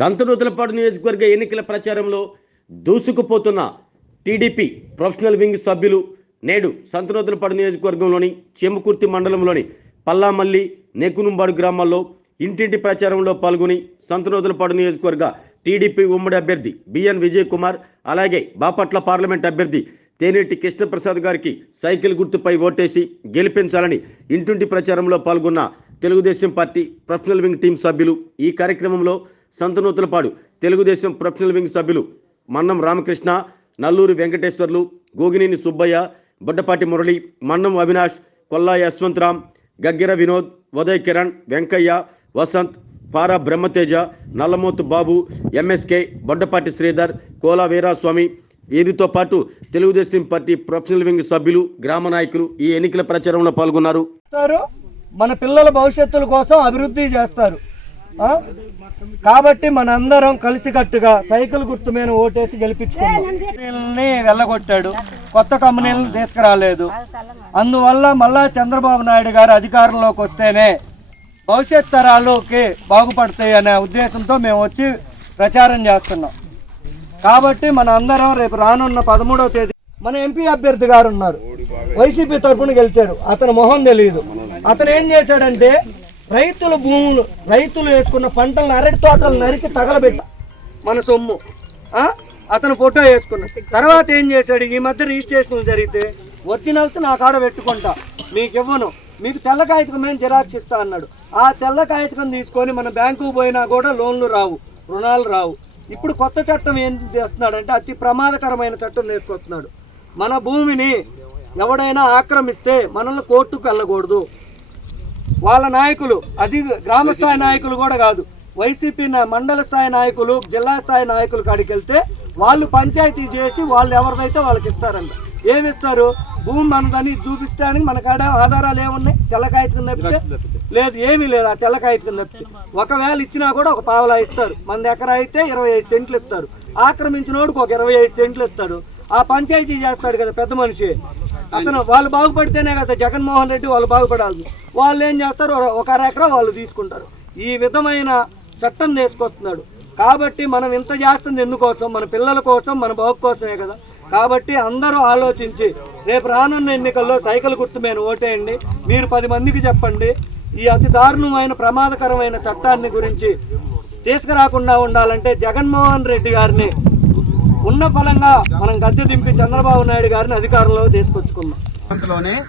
సంతనూతలపాడు నియోజకవర్గ ఎన్నికల ప్రచారంలో దూసుకుపోతున్న టీడీపీ ప్రొఫెషనల్ వింగ్ సభ్యులు నేడు సంతనూతలపాడు నియోజకవర్గంలోని చెముకుర్తి మండలంలోని పల్లామల్లి నెకునుంబాడు గ్రామాల్లో ఇంటింటి ప్రచారంలో పాల్గొని సంతనూతలపాడు నియోజకవర్గ టీడీపీ ఉమ్మడి అభ్యర్థి బిఎన్ విజయ్ కుమార్ అలాగే బాపట్ల పార్లమెంట్ అభ్యర్థి తేనేటి కృష్ణప్రసాద్ గారికి సైకిల్ గుర్తుపై ఓటేసి గెలిపించాలని ఇంటింటి ప్రచారంలో పాల్గొన్న Telugu Desam party professional wing team సభ్యులు ఈ కార్యక్రమంలో సంతనూతలపాడు తెలుగుదేశం ప్రొఫెషనల్ వింగ్ సభ్యులు మన్నం రామకృష్ణ నల్లూరి వెంకటేశ్వర్లు గోగినేని సుబ్బయ్య బొడ్డపాటి మురళి మన్నం అవినాష్ కొల్లా యశ్వంతరామ్ గగ్గెర వినోద్ ఉదయ్ కిరణ్ వెంకయ్య వసంత్ పారా బ్రహ్మతేజ నల్లమోతు బాబు ఎంఎస్కే బొడ్డపాటి శ్రీధర్ కోలా వీరాస్వామి. వీరితో పాటు తెలుగుదేశం పార్టీ ప్రొఫెషనల్ వింగ్ సభ్యులు గ్రామ నాయకులు ఈ ఎన్నికల ప్రచారంలో పాల్గొన్నారు. మన పిల్లల భవిష్యత్తుల కోసం అభివృద్ధి చేస్తారు. కాబట్టి మనందరం కలిసికట్టుగా సైకిల్ గుర్తు మీద ఓటేసి గెలిపించుకున్నాం. వెళ్ళగొట్టాడు. కొత్త కంపెనీలను తీసుకురాలేదు. అందువల్ల మళ్ళా చంద్రబాబు నాయుడు గారు అధికారంలోకి వస్తేనే భవిష్యత్ తరాలకి బాగుపడతాయి అనే ఉద్దేశంతో మేము వచ్చి ప్రచారం చేస్తున్నాం. కాబట్టి మన అందరం రేపు రానున్న పదమూడవ తేదీ మన ఎంపీ అభ్యర్థి గారు ఉన్నారు. వైసీపీ తరఫున గెలిచాడు. అతని మొహం తెలియదు అతను ఏం చేశాడంటే రైతుల భూములు రైతులు వేసుకున్న పంటలను అరటి తోటలు నరికి తగలబెట్ట. మన సొమ్ము. అతను ఫోటో వేసుకున్నా. తర్వాత ఏం చేశాడు? ఈ మధ్య రిజిస్ట్రేషన్లు జరిగితే ఒరిజినల్స్ నా కాడ పెట్టుకుంటా. మీకు ఇవ్వను. మీకు తెల్ల కాగితం మేము జిరాక్స్ ఇస్తా అన్నాడు. ఆ తెల్ల కాగితం తీసుకొని మన బ్యాంకుకు పోయినా కూడా లోన్లు రావు. రుణాలు రావు. ఇప్పుడు కొత్త చట్టం ఏం చేస్తున్నాడంటే అతి ప్రమాదకరమైన చట్టం తీసుకొస్తున్నాడు. మన భూమిని ఎవడైనా ఆక్రమిస్తే మనల్ని కోర్టుకు వెళ్ళకూడదు. వాళ్ళ నాయకులు అది గ్రామ స్థాయి నాయకులు కూడా కాదు. వైసీపీ మండల స్థాయి నాయకులు జిల్లా స్థాయి నాయకులు కాడికి వెళ్తే వాళ్ళు పంచాయతీ చేసి వాళ్ళు ఎవరిదైతే వాళ్ళకి ఇస్తారంట. ఏమి ఇస్తారు? భూమి మనదని చూపిస్తానికి మన కాడ ఆధారాలు ఏమున్నాయి? తెల్ల కాగితం తప్పితే. లేదు ఏమీ లేదు. ఆ తెల్ల కాగితం తప్పితే. ఒకవేళ ఇచ్చినా కూడా ఒక పావలా ఇస్తారు. మన ఎకరా అయితే ఇరవై ఐదు సెంట్లు ఇస్తారు. ఆక్రమించినోడికి ఒక ఇరవై ఐదు సెంట్లు ఇస్తాడు ఆ పంచాయతీ చేస్తాడు కదా పెద్ద మనిషి. అతను వాళ్ళు బాగుపడితేనే కదా జగన్మోహన్ రెడ్డి వాళ్ళు బాగుపడాలి వాళ్ళు ఏం చేస్తారు? ఒక అర ఎకరా వాళ్ళు తీసుకుంటారు. ఈ విధమైన చట్టం తీసుకొస్తున్నాడు కాబట్టి మనం ఇంత చేస్తుంది ఎందుకోసం? మన పిల్లల కోసం మన బాగు కోసమే కదా. కాబట్టి అందరూ ఆలోచించి రేపు రానున్న ఎన్నికల్లో సైకిల్ గుర్తు మీద ఓటేయండి. మీరు పది మందికి చెప్పండి. ఈ అతి దారుణమైన ప్రమాదకరమైన చట్టాన్ని గురించి తీసుకురాకుండా ఉండాలంటే జగన్మోహన్ రెడ్డి గారిని ఉన్న ఫలంగా మనం గద్దె దింపి చంద్రబాబు నాయుడు గారిని అధికారంలో తీసుకొచ్చుకున్నాం. మంత్లోనే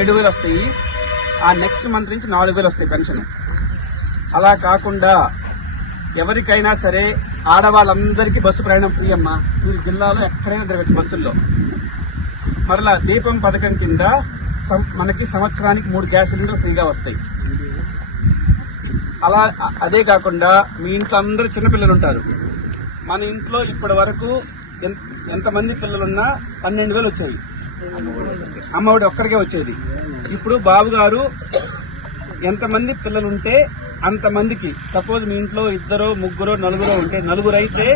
ఏడు వేలు వస్తాయి. ఆ నెక్స్ట్ మంత్ నుంచి నాలుగు వేలు వస్తాయి పెన్షన్. అలా కాకుండా ఎవరికైనా సరే ఆడవాళ్ళందరికీ బస్సు ప్రయాణం ఫ్రీ అమ్మా. మీరు జిల్లాలో ఎక్కడైనా తిరగచ్చు బస్సుల్లో. మరలా దీపం పథకం కింద సం- మనకి సంవత్సరానికి మూడు గ్యాస్ సిలిండర్ ఫ్రీగా వస్తాయి. అలా అదే కాకుండా మీ ఇంట్లో అందరూ చిన్నపిల్లలు ఉంటారు. మన ఇంట్లో ఇప్పటి వరకు ఎంతమంది పిల్లలున్నా పన్నెండు వేలు వచ్చేవి అమ్మఒడి ఒక్కరికే వచ్చేది. ఇప్పుడు బాబు గారు ఎంతమంది పిల్లలు ఉంటే అంతమందికి సపోజ్ మీ ఇంట్లో ఇద్దరు ముగ్గురు నలుగురు ఉంటే నలుగురు అయితే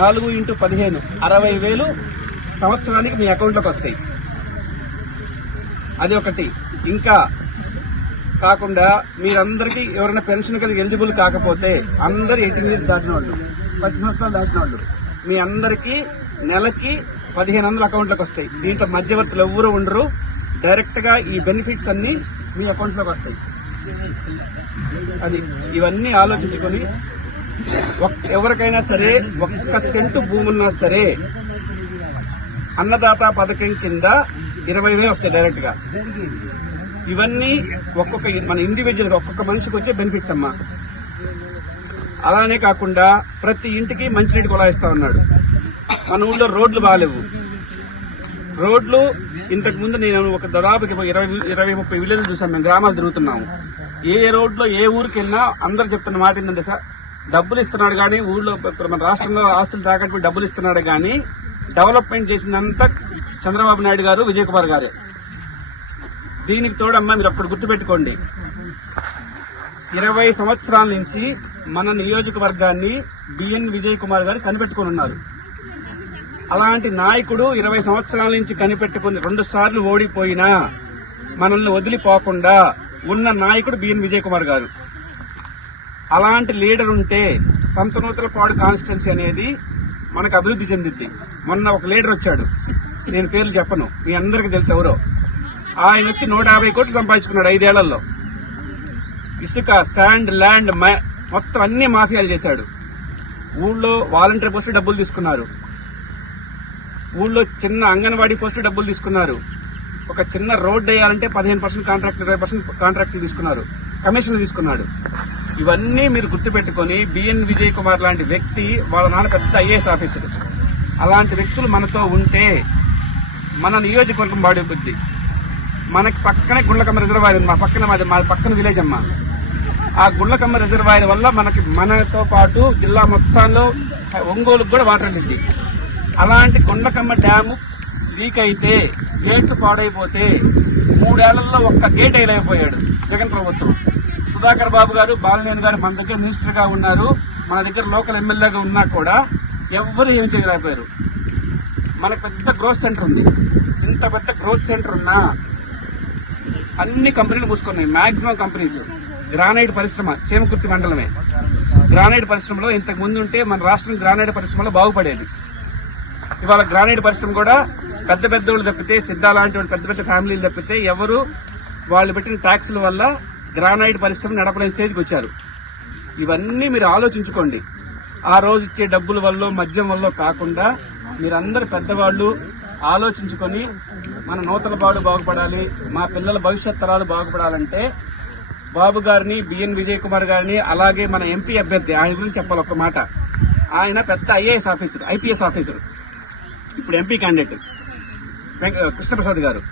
నాలుగు ఇంటూ పదిహేను అరవై వేలు సంవత్సరానికి మీ అకౌంట్లోకి వస్తాయి. అది ఒకటి. ఇంకా కాకుండా మీరందరికీ ఎవరైనా పెన్షన్ కలిగి ఎలిజిబుల్ కాకపోతే అందరు ఎయిటీన్ ఇయర్స్ దాటిన వాళ్ళు. పది సంవత్సరాలు దాటిన వాళ్ళు మీ అందరికీ నెలకి పదిహేను వందల అకౌంట్లకు వస్తాయి. దీంట్లో మధ్యవర్తులు ఎవ్వరూ ఉండరు. డైరెక్ట్గా ఈ బెనిఫిట్స్ అన్నీ మీ అకౌంట్లోకి వస్తాయి. అది ఇవన్నీ ఆలోచించుకొని ఎవరికైనా సరే ఒక్క సెంటు భూమి ఉన్నా సరే అన్నదాత పథకం కింద ఇరవై వేలు వస్తాయి డైరెక్ట్గా. ఇవన్నీ ఒక్కొక్క మన ఇండివిజువల్ ఒక్కొక్క మనిషికి వచ్చే బెనిఫిట్స్ అమ్మా. అలానే కాకుండా ప్రతి ఇంటికి మంచినీటి కుళాయి ఇస్తా ఉన్నాడు. మన ఊళ్ళో రోడ్లు బాగాలేవు రోడ్లు ఇంతకు ముందు నేను ఒక దాదాపు ఇరవై ఇరవై ముప్పై విలేజ్ చూసాను మేము గ్రామాలు తిరుగుతున్నాము. ఏ రోడ్లో ఏ ఊరికి వెళ్ళినా అందరు చెప్తున్న మాట ఏంటంటే సార్ డబ్బులు ఇస్తున్నాడు కానీ ఊళ్ళో మన రాష్ట్రంలో ఆస్తులు తాకట్టు డబ్బులు ఇస్తున్నాడు కానీ డెవలప్మెంట్ చేసిందంతా చంద్రబాబు నాయుడు గారు విజయ్ కుమార్ గారే. దీనికి తోడమ్మా మీరు అప్పుడు గుర్తుపెట్టుకోండి. ఇరవై సంవత్సరాల నుంచి మన నియోజకవర్గాన్ని బిఎన్ విజయ్ కుమార్ గారు కనిపెట్టుకుని ఉన్నారు. అలాంటి నాయకుడు ఇరవై సంవత్సరాల నుంచి కనిపెట్టుకుని రెండు సార్లు ఓడిపోయినా మనల్ని వదిలిపోకుండా ఉన్న నాయకుడు బిఎన్ విజయ్ కుమార్ గారు. అలాంటి లీడర్ ఉంటే సంతనూతలపాడు కాన్స్టిట్యున్సీ అనేది మనకు అభివృద్ధి చెందింది మొన్న ఒక లీడర్ వచ్చాడు. నేను పేర్లు చెప్పను. మీ అందరికి తెలుసు ఎవరో. ఆయన వచ్చి నూట యాభై కోట్లు సంపాదించుకున్నాడు ఐదేళ్ళలో. ఇసుక శాండ్ ల్యాండ్ మ్యా మొత్తం అన్ని మాఫియాలు చేశాడు. ఊళ్ళో వాలంటీర్ పోస్టు డబ్బులు తీసుకున్నారు. ఊళ్ళో చిన్న అంగన్వాడీ పోస్టు డబ్బులు తీసుకున్నారు. ఒక చిన్న రోడ్డు వేయాలంటే పదిహేను పర్సెంట్ కాంట్రాక్ట్ ఇరవై పర్సెంట్ కాంట్రాక్ట్ తీసుకున్నారు. కమిషన్ తీసుకున్నాడు. ఇవన్నీ మీరు గుర్తుపెట్టుకొని బిఎన్ విజయ్ కుమార్ లాంటి వ్యక్తి వాళ్ళ నాన్న పెద్ద ఐఏఎస్ ఆఫీసర్. అలాంటి వ్యక్తులు మనతో ఉంటే మన నియోజకవర్గం బాడైపోద్ది మనకి పక్కనే గుండ్లకమ్మ రిజర్వాయర్ మా పక్కన మాది మా పక్కన విలేజ్ అమ్మ. ఆ గుండ్లకమ్మ రిజర్వాయర్ వల్ల మనకి మనతో పాటు జిల్లా మొత్తంలో ఒంగోలుకు కూడా వాటర్ వెళ్ళింది అలాంటి గుండ్లకమ్మ డ్యాము లీక్ అయితే గేట్లు పాడైపోతే మూడేళ్ళలో ఒక్క గేట్ అయిపోయాడు జగన్ ప్రభుత్వం. సుధాకర్ బాబు గారు బాలనేని గారు మన దగ్గర మినిస్టర్గా ఉన్నారు. మన దగ్గర లోకల్ ఎమ్మెల్యేగా ఉన్నా కూడా ఎవ్వరు ఏం చేయలేకపోయారు. మనకు పెద్ద గ్రోత్ సెంటర్ ఉంది. ఇంత పెద్ద గ్రోత్ సెంటర్ ఉన్నా అన్ని కంపెనీలు మూసుకున్నాయి. మ్యాక్సిమం కంపెనీస్ గ్రానైట్ పరిశ్రమ చేమకుర్తి మండలమే. గ్రానైట్ పరిశ్రమలో ఇంతకు ముందు ఉంటే మన రాష్ట్రం గ్రానైట్ పరిశ్రమలో బాగుపడేది. ఇవాళ గ్రానైట్ పరిశ్రమ కూడా పెద్ద పెద్ద వాళ్ళు తప్పితే సిద్ధా లాంటి వాళ్ళు పెద్ద పెద్ద ఫ్యామిలీలు తప్పితే ఎవరు వాళ్ళు పెట్టిన ట్యాక్సుల వల్ల గ్రానైట్ పరిశ్రమ నడపలేని స్టేజ్కి వచ్చారు. ఇవన్నీ మీరు ఆలోచించుకోండి. ఆ రోజు ఇచ్చే డబ్బుల వల్ల మద్యం వల్ల కాకుండా మీరందరు పెద్దవాళ్ళు ఆలోచించుకొని మన నూతన బాడు బాగుపడాలి మా పిల్లల భవిష్యత్ తరాలు బాగుపడాలంటే బాబు గారిని బిఎన్ విజయ్ కుమార్ గారిని అలాగే మన ఎంపీ అభ్యర్థి ఆయన గురించి చెప్పాలి ఒక మాట. ఆయన పెద్ద ఐఏఎస్ ఆఫీసర్ ఐపీఎస్ ఆఫీసర్. ఇప్పుడు ఎంపీ క్యాండిడేట్ కృష్ణప్రసాద్ గారు.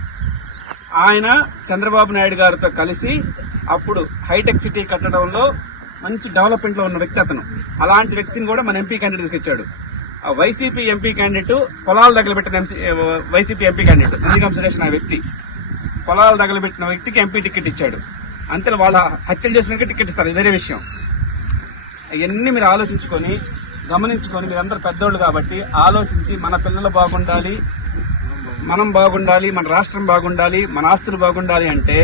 ఆయన చంద్రబాబు నాయుడు గారితో కలిసి అప్పుడు హైటెక్ సిటీ కట్టడంలో మంచి డెవలప్మెంట్లో ఉన్న వ్యక్తి అతను. అలాంటి వ్యక్తిని కూడా మన ఎంపీ క్యాండిడేట్ తీసుకొచ్చాడు ఆ వైసీపీ ఎంపీ క్యాండిడేట్ పొలాల తగలబెట్టిన MC YCP MP candidate Nandigam Suresh నా వ్యక్తి. పొలాలు తగలబెట్టిన వ్యక్తికి ఎంపీ టికెట్ ఇచ్చాడు. అంతే వాళ్ళ హత్యలు చేసిన టికెట్ ఇస్తారు ఇది వేరే విషయం. అవన్నీ మీరు ఆలోచించుకొని గమనించుకొని మీరందరూ పెద్దోళ్ళు కాబట్టి ఆలోచించి మన పిల్లలు బాగుండాలి మనం బాగుండాలి మన రాష్ట్రం బాగుండాలి మన ఆస్తులు బాగుండాలి అంటే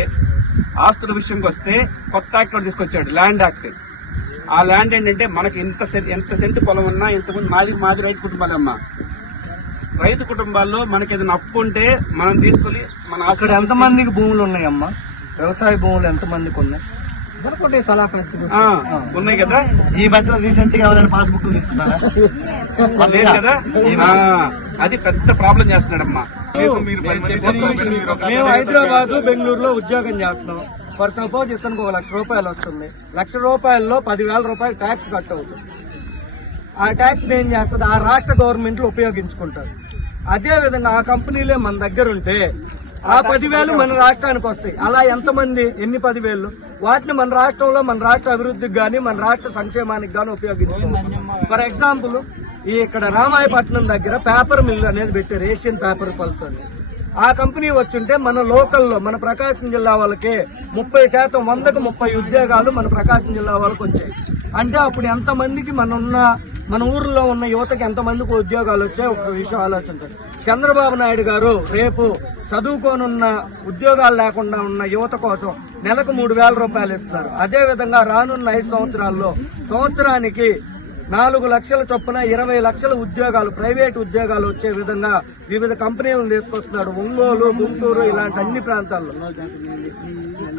ఆస్తుల విషయంకి వస్తే కొత్త యాక్ట్ ఒకటి తీసుకొచ్చాడు ల్యాండ్ యాక్ట్. ఆ ల్యాండ్ ఏంటంటే మనకి ఎంత ఎంత సెంట్ పొలం ఉన్నా ఎంతమంది మాది మాది రైతు కుటుంబాలే అమ్మా. రైతు కుటుంబాల్లో మనకి ఏదైనా అప్పు ఉంటే మనం తీసుకొని మన అక్కడ ఆస్తులు ఎంతమందికి భూములు ఉన్నాయమ్మా? వ్యవసాయ భూములు ఎంతమందికి ఉన్నాయి ఉన్నాయి కదా. ఈ మధ్యలో రీసెంట్గా ఎవరైనా పాస్బుక్ తీసుకున్నారా? లేదు కదా. ఆ, అది పెద్ద ప్రాబ్లం చేస్తున్నాడమ్మా. మేము హైదరాబాద్ బెంగళూరులో ఉద్యోగం చేస్తున్నాం. ఫర్ సపోజ్ ఇతనికి ఒక లక్ష రూపాయలు వస్తుంది. లక్ష రూపాయల్లో పదివేల రూపాయలు ట్యాక్స్ కట్ అవుతుంది ఆ ట్యాక్స్ ఏం చేస్తుంది? ఆ రాష్ట్ర గవర్నమెంట్లు ఉపయోగించుకుంటారు. అదే విధంగా ఆ కంపెనీలే మన దగ్గర ఉంటే ఆ పదివేలు మన రాష్ట్రానికి వస్తాయి. అలా ఎంతమంది ఎన్ని పదివేలు? వాటిని మన రాష్ట్రంలో మన రాష్ట్ర అభివృద్ధికి కానీ మన రాష్ట్ర సంక్షేమానికి కానీ ఉపయోగించుకోవచ్చు. ఫర్ ఎగ్జాంపుల్ ఈ ఇక్కడ రామాయపట్నం దగ్గర పేపర్ మిల్ అనేది పెట్టారు ఏషియన్ పేపర్ పలుతుంది ఆ కంపెనీ వచ్చుంటే మన లోకల్లో మన ప్రకాశం జిల్లా వాళ్ళకి ముప్పై శాతం వందకు ముప్పై ఉద్యోగాలు మన ప్రకాశం జిల్లా వాళ్ళకి వచ్చాయి. అంటే అప్పుడు ఎంతమందికి మన ఉన్న మన ఊర్లో ఉన్న యువతకి ఎంతమందికి ఉద్యోగాలు వచ్చాయి? ఒక విషయం ఆలోచించండి. చంద్రబాబు నాయుడు గారు రేపు చదువుకోనున్న ఉద్యోగాలు లేకుండా ఉన్న యువత కోసం నెలకు మూడు వేల రూపాయలు ఇస్తున్నారు అదేవిధంగా రానున్న ఐదు సంవత్సరాల్లో సంవత్సరానికి నాలుగు లక్షల చొప్పున ఇరవై లక్షల ఉద్యోగాలు ప్రైవేట్ ఉద్యోగాలు వచ్చే విధంగా వివిధ కంపెనీలను తీసుకొస్తున్నాడు. ఒంగోలు గుంటూరు ఇలాంటి అన్ని ప్రాంతాల్లో.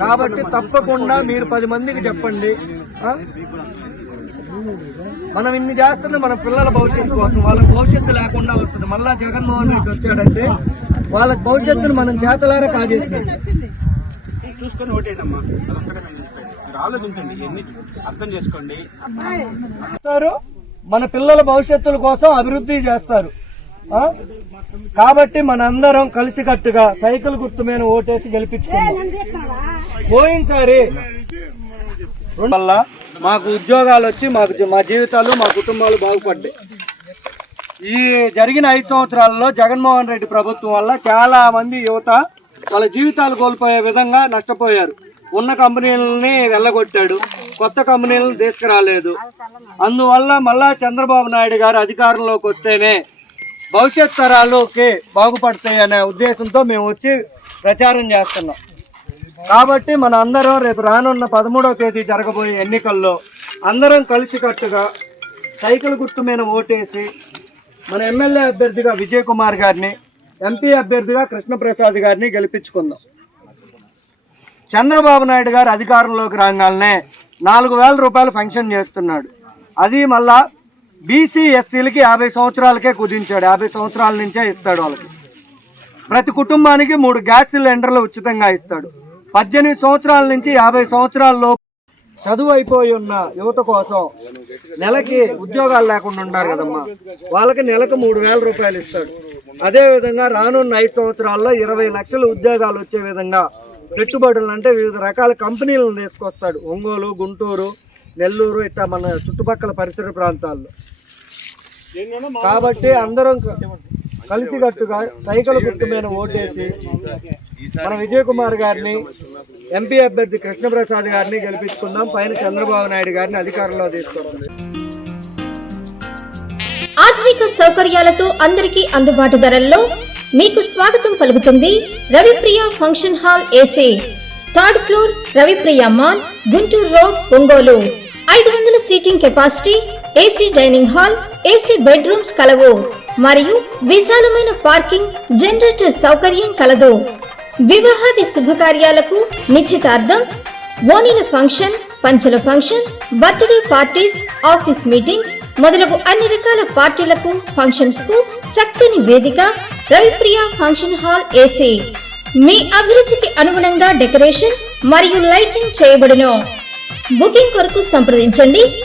కాబట్టి తప్పకుండా మీరు పది మందికి చెప్పండి. మనం ఇన్ని చేస్తుంది మన పిల్లల భవిష్యత్తు కోసం వాళ్ళ భవిష్యత్తు లేకుండా వస్తుంది. మళ్ళా జగన్మోహన్ రెడ్డి వచ్చాడంటే వాళ్ళ భవిష్యత్తును మనం చేతలారా కాజేసినాం. చూసుకొని ఓటేయడమ్మా. మీరు ఆలోచించండి ఇవన్నీ అర్థం చేసుకోండి. మన పిల్లల భవిష్యత్తుల కోసం అభివృద్ధి చేస్తారు? కాబట్టి మనందరం కలిసికట్టుగా సైకిల్ గుర్తు మీద ఓటేసి గెలిపించుకుందాం. పోయినసారి వల్ల మాకు ఉద్యోగాలు వచ్చి మాకు మా జీవితాలు మా కుటుంబాలు బాగుపడ్డాయి. ఈ జరిగిన ఐదు సంవత్సరాల్లో జగన్మోహన్ రెడ్డి ప్రభుత్వం వల్ల చాలా మంది యువత వాళ్ళ జీవితాలు కోల్పోయే విధంగా నష్టపోయారు. ఉన్న కంపెనీలని వెళ్ళగొట్టాడు. కొత్త కంపెనీలను తీసుకురాలేదు. అందువల్ల మళ్ళా చంద్రబాబు నాయుడు గారు అధికారంలోకి వస్తేనే భవిష్యత్ తరాలకి బాగుపడతాయి అనే ఉద్దేశంతో మేము వచ్చి ప్రచారం చేస్తున్నాం. కాబట్టి మన అందరం రేపు రానున్న పదమూడవ తేదీ జరగబోయే ఎన్నికల్లో అందరం కలిసికట్టుగా సైకిల్ గుర్తు మీద ఓటేసి మన ఎమ్మెల్యే అభ్యర్థిగా విజయ్ కుమార్ గారిని ఎంపీ అభ్యర్థిగా కృష్ణప్రసాద్ గారిని గెలిపించుకుందాం. చంద్రబాబు నాయుడు గారు అధికారంలోకి రాగానే నాలుగు వేల రూపాయలు ఫంక్షన్ చేస్తున్నాడు. అది మళ్ళా బీసీ ఎస్సీలకి యాభై సంవత్సరాలకే కుదించాడు. యాభై సంవత్సరాల నుంచే ఇస్తాడు వాళ్ళకి. ప్రతి కుటుంబానికి మూడు గ్యాస్ సిలిండర్లు ఉచితంగా ఇస్తాడు. పద్దెనిమిది సంవత్సరాల నుంచి యాభై సంవత్సరాల చదువు అయిపోయి ఉన్న యువత కోసం నెలకి ఉద్యోగాలు లేకుండా ఉన్నారు కదమ్మా. వాళ్ళకి నెలకు మూడు వేల రూపాయలు ఇస్తాడు. అదే విధంగా రానున్న ఐదు సంవత్సరాల్లో ఇరవై లక్షల ఉద్యోగాలు వచ్చే విధంగా పెట్టుబడులు అంటే వివిధ రకాల కంపెనీలను తీసుకొస్తాడు. ఒంగోలు గుంటూరు నెల్లూరు ఇట్లా మన చుట్టుపక్కల పరిసర ప్రాంతాల్లో. కాబట్టి అందరం కలిసికట్టుగా సైకిల్ గుర్తు మీద ఓటేసి మన విజయ్ కుమార్ గారిని ఎంపీ అభ్యర్థి కృష్ణప్రసాద్ గారిని గెలిపించుకుందాం. పైన చంద్రబాబు నాయుడు గారిని అధికారంలో తీసుకొస్తుంది ఆధునిక సౌకర్యాలతో అందరికీ అందుబాటు ధరల్లో మీకు స్వాగతం పలుకుతుంది Ravipriya function hall AC. Third floor Ravipriya mall Guntur road Ongole. ఐదు వందల seating capacity AC dining hall AC bedrooms కలవు. మరియు విశాలమైన పార్కింగ్ జనరేటర్ సౌకర్యం కలదు. వివాహాది శుభకార్యాలకు నిశ్చితార్థం ఓనిల function పంచల function birthday parties office meetings మొదలగు అన్ని రకాల పార్టీలకు ఫంక్షన్స్కు చక్కని వేదిక రవిప్రియ ఫంక్షన్ హాల్ ఏసీ. మీ అభిరుచికి అనుగుణంగా డెకరేషన్ మరియు లైటింగ్ చేయబడును. బుకింగ్ కొరకు సంప్రదించండి.